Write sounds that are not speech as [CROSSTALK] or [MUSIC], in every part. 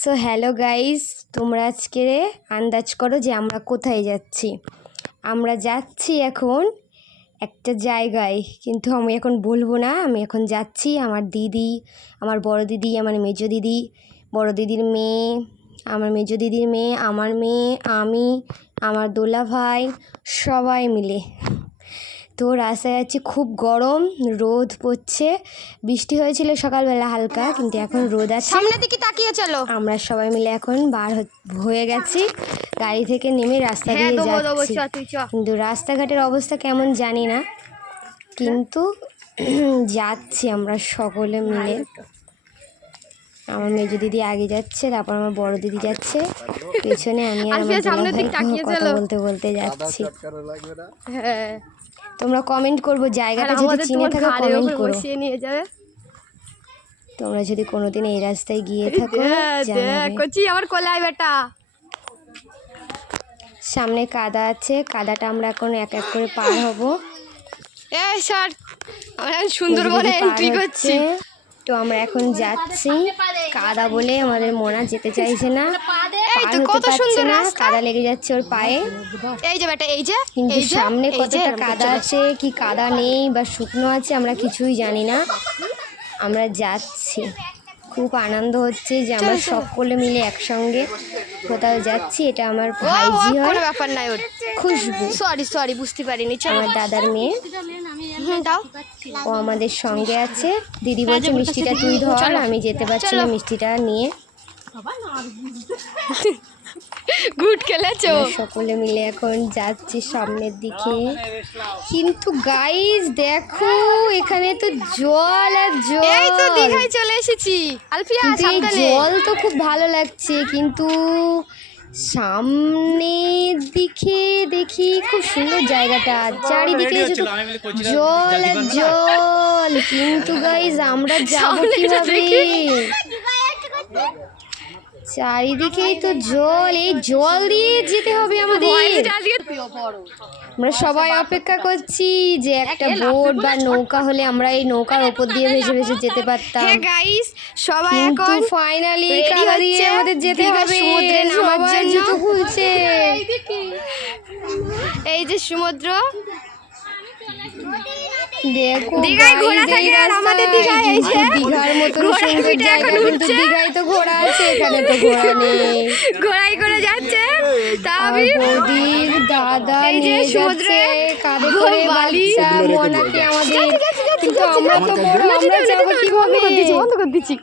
So hello guys তোমরা আজকে আন্দাজ করো যে আমরা কোথায় যাচ্ছি। আমরা যাচ্ছি এখন একটা জায়গায়, কিন্তু আমি এখন বলব না। আমি এখন যাচ্ছি আমার দিদি, আমার বড় দিদি, আমার মেজো দিদি। বড় দিদির মেয়ে, আমার মেজো দিদির মেয়ে, আমার মেয়ে, আমি, আমার দোলা ভাই, সবাই মিলে। তো রাস্তায় যাচ্ছি খুব গরম রোদ পড়ছে। বৃষ্টি হয়েছিল সকালবেলা হালকা কিন্তু এখন রোদ আছে। সামনের দিকে তাকিয়ে চলো। আমরা সবাই মিলে এখন বার হ- হয়ে গেছি। গাড়ি থেকে নেমে রাস্তা হ্যাঁ দিয়ে যাচ্ছি। কিন্তু রাস্তাঘাটের অবস্থা কেমন জানি না। কিন্তু [CLEARS THROAT] যাচ্ছি আমরা সকলে মিলে। আমার মেজো দিদি আগে যাচ্ছে তারপর আমার বড় দিদি যাচ্ছে। পেছনে আমি আর আমার কথা চলো। বলতে বলতে যাচ্ছি। হ্যাঁ। তোমরা কমেন্ট করব জায়গাটা যদি চিনে থাকো কমেন্ট করো। নিয়ে যাবে। তোমরা যদি কোনোদিন এই রাস্তায় গিয়ে থাকো কচি আমার কোলায় বেটা। সামনে কাদা আছে কাদাটা আমরা এখন এক এক করে পার হব। এই স্যার আমরা সুন্দরবনে এন্ট্রি করছি। তো আমরা এখন যাচ্ছি। কাদা বলে আমাদের মোনা যেতে চাইছে না। কত সুন্দর কাদা লেগে যাচ্ছে ওর পায়ে। এই যে বেটা এই যে কিন্তু সামনে কতটা কাদা আছে কি কাদা নেই বা শুকনো আছে আমরা কিছুই জানি না। আমরা যাচ্ছি। খুব আনন্দ হচ্ছে যে আমরা। সকলে মিলে একসঙ্গে। কোথাও যাচ্ছি এটা আমার ভাইজি হয়। কোনো ব্যাপার নাই ওর। খুশবু। সরি সরি বুঝতে পারিনি চলো। আমার দাদার মেয়ে। দাও। ও আমাদের সঙ্গে আছে। দিদি বলছে মিষ্টিটা তুই ধর আমি যেতে পারছি না মিষ্টিটা নিয়ে। [LAUGHS] গুড খেলেছো? সকলে মিলে এখন যাচ্ছি সামনের দিকে। কিন্তু গাইস দেখো এখানে তো জল আর জল। এই তো দীঘায় চলে এসেছি। আলফিয়া সাবধানে। জল তো খুব ভালো লাগছে কিন্তু সামনের দিকে দেখি খুব সুন্দর জায়গাটা। চারিদিকে জল আর জল। কিন্তু গাইজ আমরা যাব কীভাবে? চারিদিকেই তো জল এই জল দিয়ে যেতে হবে আমাদের। আমরা সবাই অপেক্ষা করছি যে একটা বোট বা নৌকা হলে আমরা এই নৌকার ওপর দিয়ে ভেসে ভেসে যেতে পারতাম। হ্যাঁ গাইস সবাই কিন্তু এখন ফাইনালি কাদা দিয়ে হচ্ছে আমাদের যেতে হবে? সমুদ্রে নামার সবাই জন্য। খুলছে। এই যে সমুদ্র। দেখো দীঘায় ঘোড়া থাকে আর আমাদের দীঘায় কিন্তু এসে দীঘার মতন ঘোড়ার পিঠে জায়গা এখন উঠছে। দীঘায় তো ঘোড়া আছে এখানে তো ঘোড়া [LAUGHS] নেই। ঘোড়াই করে যাচ্ছে। তা বৌদির দাদা যে নিয়ে সমুদ্রে যাচ্ছে কাঁধে করে বাচ্চা মনাকে আমাদের? কিন্তু আমরা তো বড় আমরা যাব কীভাবে? বন্ধ করে দিচ্ছি।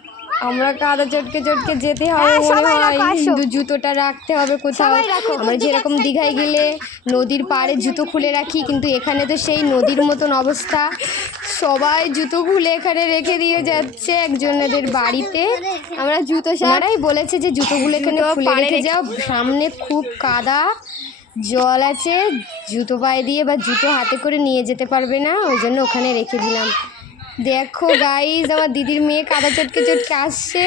আমরা কাদা চটকে চটকে যেতে হবে হ্যাঁ, মনে হয়। কিন্তু জুতোটা রাখতে হবে কোথাও। আমরা যেরকম দীঘায় গেলে নদীর পাড়ে জুতো খুলে রাখি কিন্তু এখানে তো সেই নদীর মতন অবস্থা। সবাই জুতো খুলে এখানে রেখে দিয়ে যাচ্ছে একজনেদের বাড়িতে। আমরা জুতো সারাই বলেছে যে জুতোগুলো এখানে জুতো খুলে রেখে- যাও। সামনে খুব কাদা জল আছে। জুতো পায়ে দিয়ে বা জুতো হাতে করে নিয়ে যেতে পারবে না ওই জন্য ওখানে রেখে দিলাম। দেখো গাইজ আমার দিদির মেয়ে কাদা চটকে চটকে আসছে।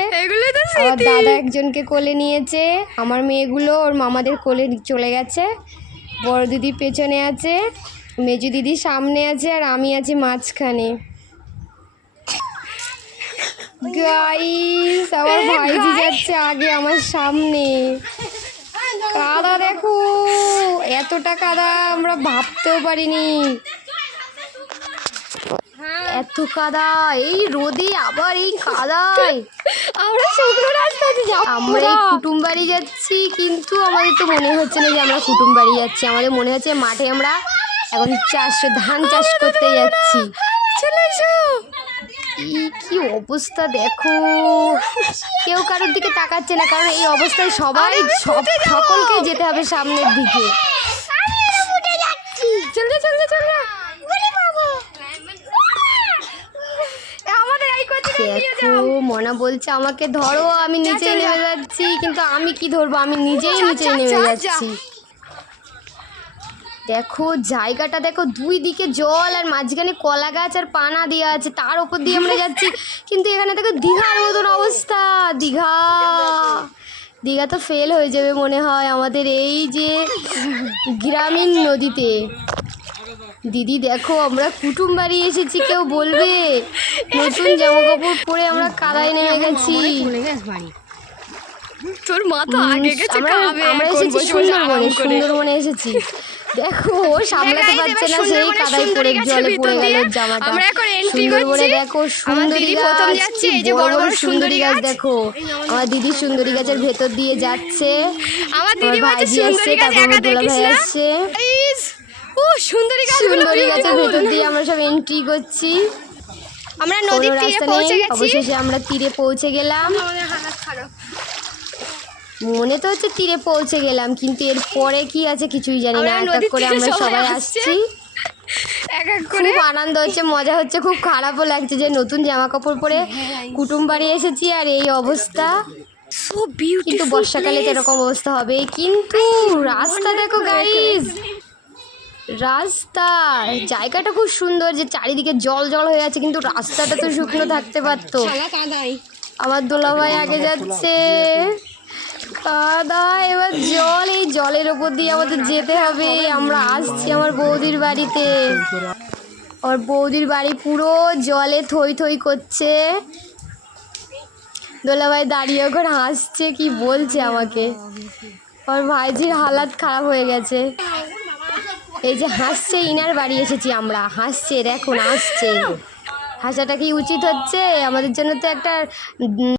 আমার দাদা একজনকে কোলে নিয়েছে। আমার মেয়েগুলো ওর মামাদের কোলে চলে গেছে। বড় দিদি পেছনে আছে মেজু দিদি সামনে আছে আর আমি আছি মাঝখানে। গাইস আমার ভাইজি যাচ্ছে আগে আমার সামনে। কাদা দেখো এতটা কাদা আমরা ভাবতেও পারিনি। এত কাদা এই রোদে আবার এই কাদায়। আমরা শুকনো রাস্তাতে যাব। আমরা এই কুটুম বাড়ি যাচ্ছি কিন্তু আমাদের তো মনে হচ্ছে না যে আমরা কুটুম বাড়ি যাচ্ছি। আমাদের মনে হচ্ছে মাঠে আমরা এখন চাষ ধান চাষ করতে যাচ্ছি। চলে এসো। কি অবস্থা দেখো। কেউ কারোর দিকে তাকাচ্ছে না কারণ এই অবস্থায় সবাই সব সকলকে যেতে হবে সামনের দিকে চল যা চল যা চল যা এ, আমাদের এই দেখো মনা বলছে আমাকে ধরো আমি নিচে নেমে যাচ্ছি কিন্তু আমি কি ধরবো? আমি নিজেই নিচে নেমে। যাচ্ছি। দেখো জায়গাটা দেখো দুই দিকে জল আর মাঝখানে কলা গাছ আর পানা দেওয়া আছে। তার উপর দিয়ে আমরা যাচ্ছি। কিন্তু এখানে দেখো দীঘার মতন অবস্থা। দীঘা দীঘা তো ফেল হয়ে যাবে মনে হয় আমাদের এই যে গ্রামীণ নদীতে। দিদি দেখো আমরা কুটুম বাড়ি এসেছি কেউ বলবে। নতুন জামা কাপড় পরে আমরা কাদায় নেমে গেছি। তোর মা তো আগে গেছে খাবে আমরা এসেছি সুন্দরবনে সুন্দরবনে এসেছি। দেখো ও সামলাতে হ্যাঁ, পারছে না সেই কাদায় পড়ে জলে পড়ে গেল জামাটা। আমরা এখন সুন্দরবনে করছি। দেখো সুন্দরী দিদি প্রথম যাচ্ছে, এই যে বড় বড় সুন্দরী গাছ। দেখো আমার দিদি সুন্দরী গাছের ভেতর দিয়ে যাচ্ছে। আমার দিদি বলছে সুন্দরী গাছ একা দেখিস না? ও সুন্দরী গাছগুলো সুন্দরী গাছের। ভেতর দিয়ে আমরা সব এন্ট্রি করছি। আমরা নদীর তীরে পৌঁছে গেছি। অবশেষে আমরা তীরে পৌঁছে গেলাম। আমাদের হালাত খারাপ মনে তো হচ্ছে তীরে পৌঁছে গেলাম কিন্তু এর পরে কি আছে কিছুই জানি না। এক এক করে আমরা সবাই আসছি। এক এক করে। খুব আনন্দ হচ্ছে মজা হচ্ছে খুব খারাপও লাগছে যে নতুন জামা কাপড় পরে কুটুম বাড়ি এসেছি আর এই অবস্থা। কিন্তু বর্ষাকালে এরকম অবস্থা হবে কিন্তু রাস্তা দেখো গাইস রাস্তা। জায়গাটা খুব সুন্দর যে চারিদিকে জল জল হয়ে আছে কিন্তু রাস্তাটা তো শুকনো থাকতে পারতো। আমার দোলাভাই আগে যাচ্ছে। কাদা এবার জল এই জলের ওপর দিয়ে আমাদের যেতে হবে। আমরা আসছি আমার বৌদির বাড়িতে। আমার বৌদির বাড়ি পুরো জলে থই থই করছে। দোলাভাই দাঁড়িয়ে ওখানে হাসছে কি বলছে আমাকে? আমার ভাইজির হালাত খারাপ হয়ে গেছে। এই যে হাসছে ইনার বাড়ি এসেছি আমরা। হাসছে এখন হাসছে। হাসাটা কি উচিত হচ্ছে? আমাদের জন্য তো একটা